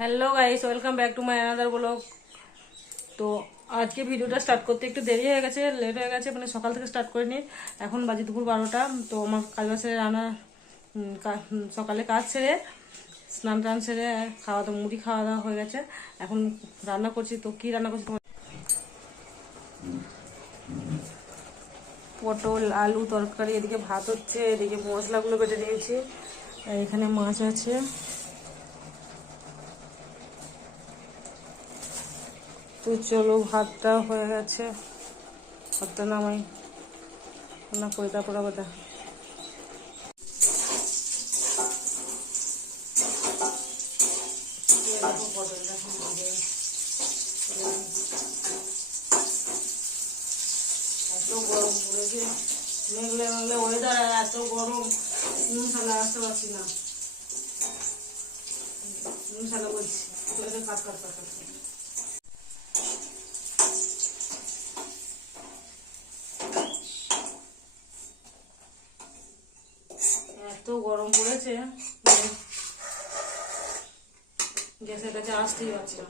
Hello guys, welcome back to my another blog. তো আজকে ভিডিওটা স্টার্ট করতে একটু দেরি হয়ে গেছে, লেট হয়ে গেছে, মানে সকাল থেকে স্টার্ট করিনি। এখন বাজে দুপুর 12টা। তো আমার কাজ সেরে রান্না সকালে কাজ সেরে স্নান টান সেরে খাওয়া দাওয়া মুড়ি খাওয়া দাওয়া হয়ে গেছে। এখন রান্না করছি। তো কি রান্না করছি তোমার? পটল আলু তরকারি, এদিকে ভাত হচ্ছে, এদিকে মশলাগুলো বেটে নিয়েছি, এখানে মাছ আছে। তো চলো, ভাতটা হয়ে গেছে, ভাতটা নামাই, রান্না করি, তারপর আবার দেখা। এত গরম পড়েছে, মেঘলে মেঘলে ওয়েদার, আর এত গরম, নুন সালা আসতে পারছি না। নুন সালা বলছি, কাট কাট কাট কাট। এত গরম পড়েছে, গ্যাসের কাছে আসতেই পারছি না।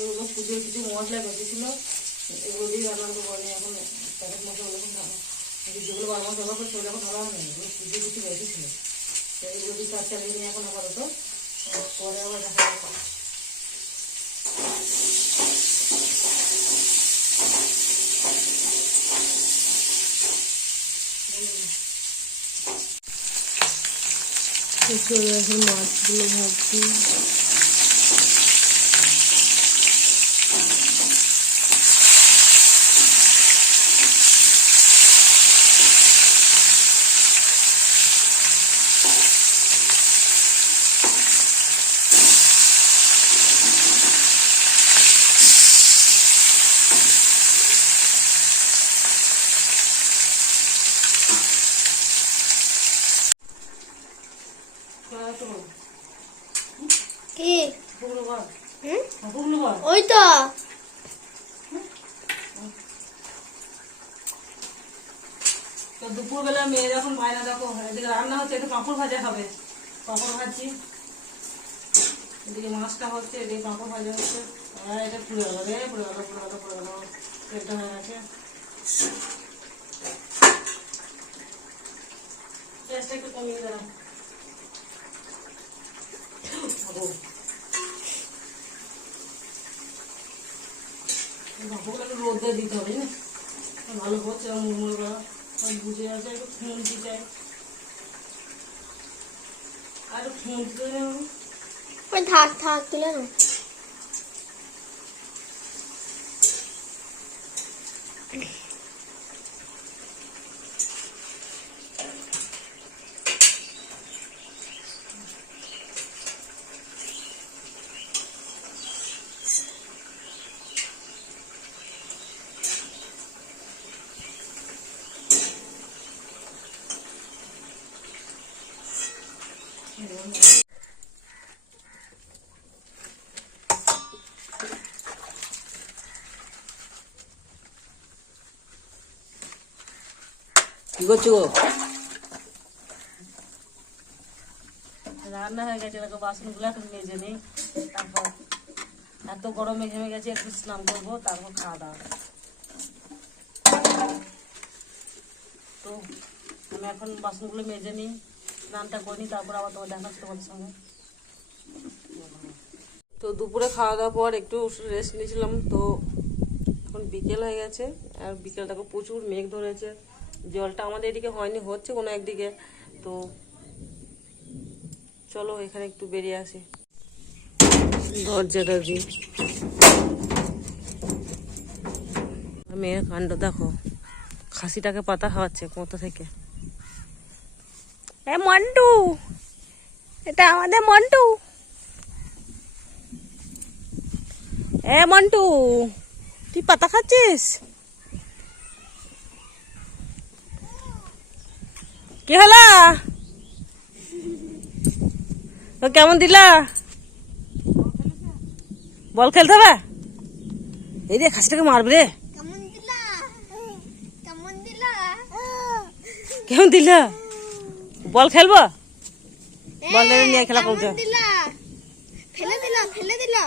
এগুলো পুজোর কিছু মশলা বেঁচেছিল, এগুলো দিয়ে রান্না করবো। আমি এখন প্যাকেট মশলাগুলো যেগুলো বার মাস ব্যবহার করছি ওগুলো এখন ধরা হয়নি, এগুলো পুজোর কিছু বেঁচেছিল, এগুলো দিয়ে কাজ চালিয়ে নিয়ে এখন আপাতত, পরে আবার দেখা যাবে। চলে এখন মাছগুলো ভাবছি। কি ওই তো দুপুরবেলা মেয়ের এখন বাইরে দেখো, এদিকে রান্না হচ্ছে, একটু পাঁপড় ভাজা হবে, পাঁপড় ভাজি, এদিকে মাছটা হচ্ছে, এদিকে পাঁপড় ভাজা হচ্ছে। আর এটা পুড়ে গেল রে, পুড়ে গেল, পুড়ে গেল, পুড়ে গেল, তেলটা হয়ে গেছে। গ্যাসটা একটু কমিয়ে দিলাম। পাঁপড়গুলো একটু রোদে দিতে হবে না, ভালো হচ্ছে মুড়মুড় বুঝে আছে, একটু খুঁজতে চাই, আর খুঁজতে ওই থাক থাক তুলে না। কি করছো? রান্না হয়ে গেছে, দেখো বাসনগুলো এখন মেজে নিই, তারপর এত গরমে ঘেমে গেছে, একটু স্নান করবো, তারপর খাওয়া দাওয়া। তো আমি এখন বাসনগুলো মেজে নিই, স্নানটা করে নিই, তারপর আবার তোমার দেখা হচ্ছে তোমাদের সঙ্গে। তো দুপুরে খাওয়া দাওয়ার পর একটু রেস্ট নিয়েছিলাম। তো এখন বিকেল হয়ে গেছে, আর বিকেলটাকে প্রচুর মেঘ ধরেছে, জলটা আমাদের এদিকে হয়নি, হচ্ছে কোনো একদিকে। তো চলো এখানে একটু বেরিয়ে আসি, দরজাটা দিয়ে। মেয়ের কাণ্ড দেখো, খাসিটাকে পাতা খাওয়াচ্ছে কোথা থেকে। এ মন্টু, এটা আমাদের মন্টু। এ মন্টু, তুই পাতা খাচ্ছিস? কি হলো? তো কেমন দিলা? বল খেলতে হবে? এই রে খাসিটাকে মারবে রে। কেমন দিলা? কেমন দিলা? কেমন দিলা? বল খেলবো? বল নিয়ে খেলা করছে। কেমন দিলা? ফেলে দিলা, ফেলে দিলা।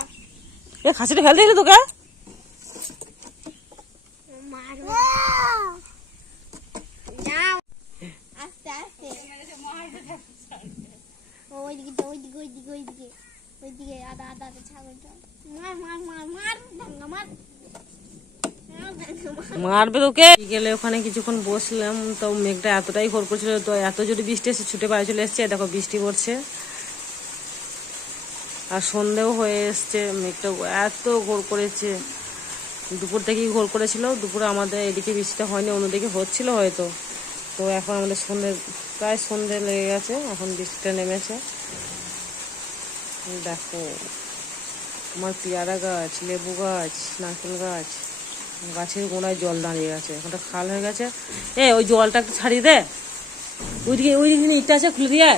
এ খাসিটা ফেলতে দিল তোকে? মারো। যাও। আস্তে আস্তে। ওইদিকে, ওইদিকে, ওইদিকে, ওইদিকে। ওইদিকে আদা আদা আদা ছাগলটা। মার মার মার মার ভাঙা মার। মারবে তোকে। গেলে ওখানে কিছুক্ষণ বসলাম, তো মেঘটা এতটাই ঘোর করছিল, তো এত জোরে বৃষ্টি এসে ছুটে বাড়ি চলে এসছে। দেখো বৃষ্টি পড়ছে আর সন্ধেও হয়ে এসছে, মেঘটা এত ঘোর করেছে। দুপুর থেকেই ঘোর করেছিল, দুপুরে আমাদের এদিকে বৃষ্টিটা হয়নি, অন্যদিকে হচ্ছিল হয়তো। তো এখন আমাদের প্রায় সন্ধে লেগে গেছে, এখন বৃষ্টিটা নেমেছে। দেখো আমার পেয়ারা গাছ, লেবু গাছ, নারকেল গাছ, গাছের গোড়ায় জল দাঁড়িয়ে গেছে, এখন তো খাল হয়ে গেছে। ওই জলটা একটু ছাড়িয়ে দে, ওইদিকে ইটটা আছে, খুলে দিয়ে।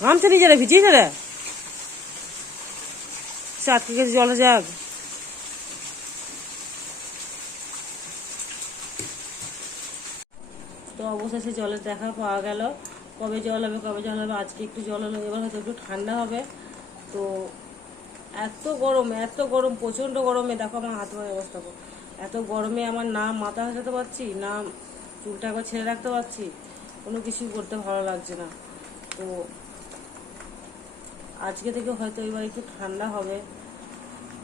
কামছে নিজে রে, ভিজিস না রে, সে আটকে গেছে জলে। যাক তো অবশেষে জলের দেখা পাওয়া গেল। কবে জল হবে, কবে জল হবে, আজকে একটু জল হলো, এবার হয়তো একটু ঠান্ডা হবে। তো এত গরম, এত গরম, প্রচণ্ড গরমে দেখো আমার হাত পায়ের অবস্থা। এত গরমে আমার না মাথা ঘাটাতে পারছি, না চুলটা একবার ছেড়ে রাখতে পারছি, কোনো কিছুই করতে ভালো লাগছে না। তো আজকে থেকে হয়তো এবার একটু ঠান্ডা হবে।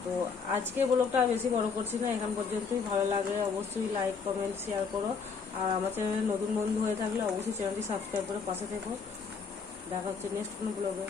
তো আজকে ব্লগটা বেশি বড় করছি না, এখান পর্যন্তই। ভালো লাগলে অবশ্যই লাইক, কমেন্ট, শেয়ার করো। আর আমার চ্যানেলে নতুন বন্ধু হয়ে থাকলে অবশ্যই চ্যানেলটি সাবস্ক্রাইব করে পাশে থেকো। দেখা হচ্ছে নেক্সট কোনো ব্লগে।